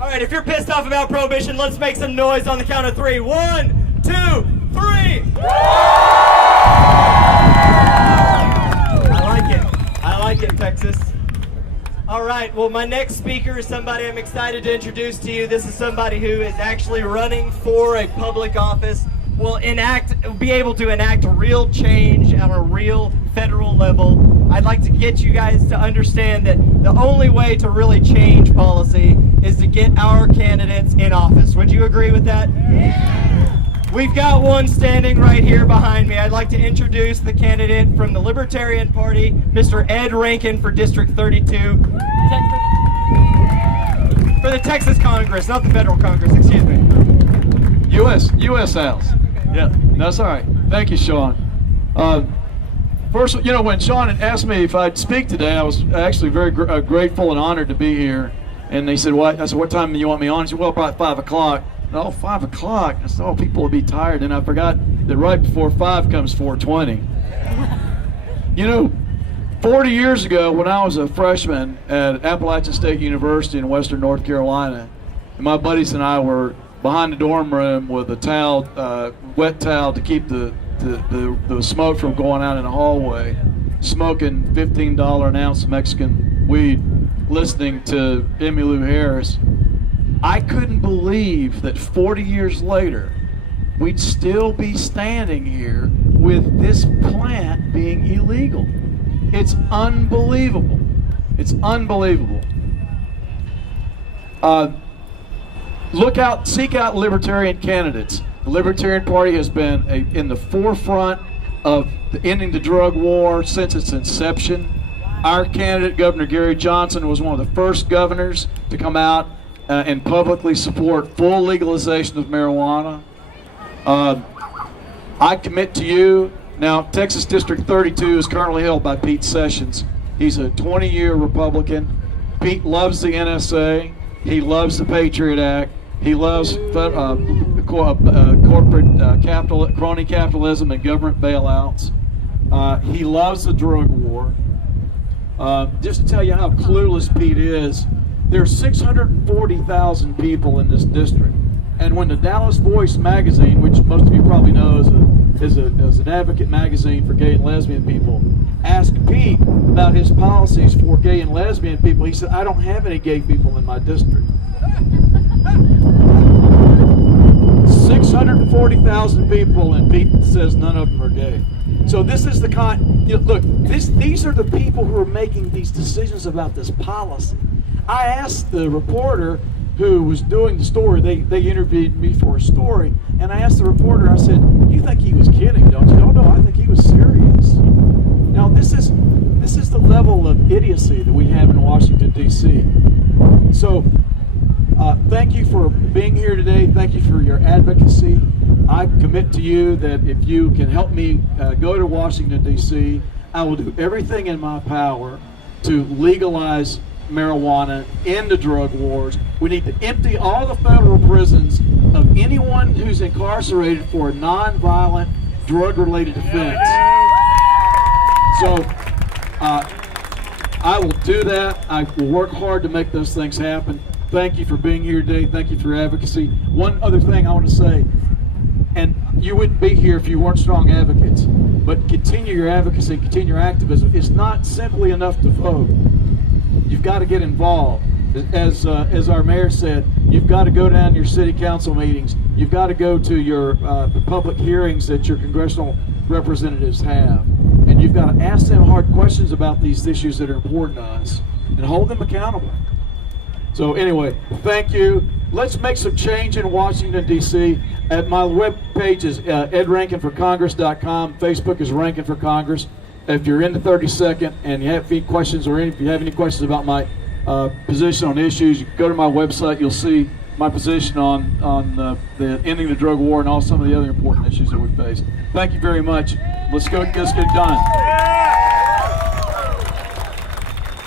All right, if you're pissed off about prohibition, let's make some noise on the count of 3. 1, 2, 3. I like it, Texas. All right, well, my next speaker is somebody I'm excited to introduce to you. This is somebody who is actually running for a public office, will be able to enact real change on a real federal level. I'd like to get you guys to understand that the only way to really change policy is to get our candidates in office. Would you agree with that? Yeah. We've got one standing right here behind me. I'd like to introduce the candidate from the Libertarian Party, Mr. Ed Rankin for District 32. For the Texas Congress, not the federal Congress, excuse me. U.S. House. Yeah, that's all right. Thank you, Sean. First, when Sean had asked me if I'd speak today, I was actually very grateful and honored to be here. And they said, "What?" I said, "What time do you want me on?" He said, "Well, about 5 o'clock." Oh, 5 o'clock. I said, "Oh, people will be tired." And I forgot that right before 5 comes 4:20. 40 years ago, when I was a freshman at Appalachian State University in Western North Carolina, and my buddies and I were behind the dorm room with a towel, wet towel, to keep the smoke from going out in the hallway, smoking $15 an ounce Mexican weed, listening to Emmylou Harris. I couldn't believe that 40 years later, we'd still be standing here with this plant being illegal. It's unbelievable. It's unbelievable. Seek out Libertarian candidates. The Libertarian Party has been in the forefront of ending the drug war since its inception. Our candidate, Governor Gary Johnson, was one of the first governors to come out and publicly support full legalization of marijuana. I commit to you. Now, Texas District 32 is currently held by Pete Sessions. He's a 20-year Republican. Pete loves the NSA. He loves the Patriot Act. He loves corporate crony capitalism and government bailouts. He loves the drug war. Just to tell you how clueless Pete is, there are 640,000 people in this district. And when the Dallas Voice magazine, which most of you probably know is an advocate magazine for gay and lesbian people, asked Pete about his policies for gay and lesbian people, he said, "I don't have any gay people in my district." 640,000 people, and Pete says none of them are gay. So this is the these are the people who are making these decisions about this policy. I asked the reporter who was doing the story, they interviewed me for a story, and I asked the reporter, I said, "You think he was kidding, don't you?" "Oh, no, I think he was serious." Now, this is the level of idiocy that we have in Washington, D.C. So, thank you for being here today. Thank you for your advocacy. I commit to you that if you can help me go to Washington, D.C., I will do everything in my power to legalize marijuana, end the drug wars. We need to empty all the federal prisons of anyone who's incarcerated for a non-violent, drug-related offense. So, I will do that. I will work hard to make those things happen. Thank you for being here today. Thank you for your advocacy. One other thing I want to say, and you wouldn't be here if you weren't strong advocates, but continue your advocacy, continue your activism. It's not simply enough to vote. You've got to get involved. As our mayor said, you've got to go down to your city council meetings. You've got to go to your the public hearings that your congressional representatives have. And you've got to ask them hard questions about these issues that are important to us and hold them accountable. So anyway, thank you. Let's make some change in Washington, D.C. At my web page is edrankinforcongress.com. Facebook is Rankin for Congress. If you're in the 32nd and you have any questions, or if you have any questions about my position on issues, you can go to my website. You'll see my position on the ending the drug war and all some of the other important issues that we face. Thank you very much. Let's get it done.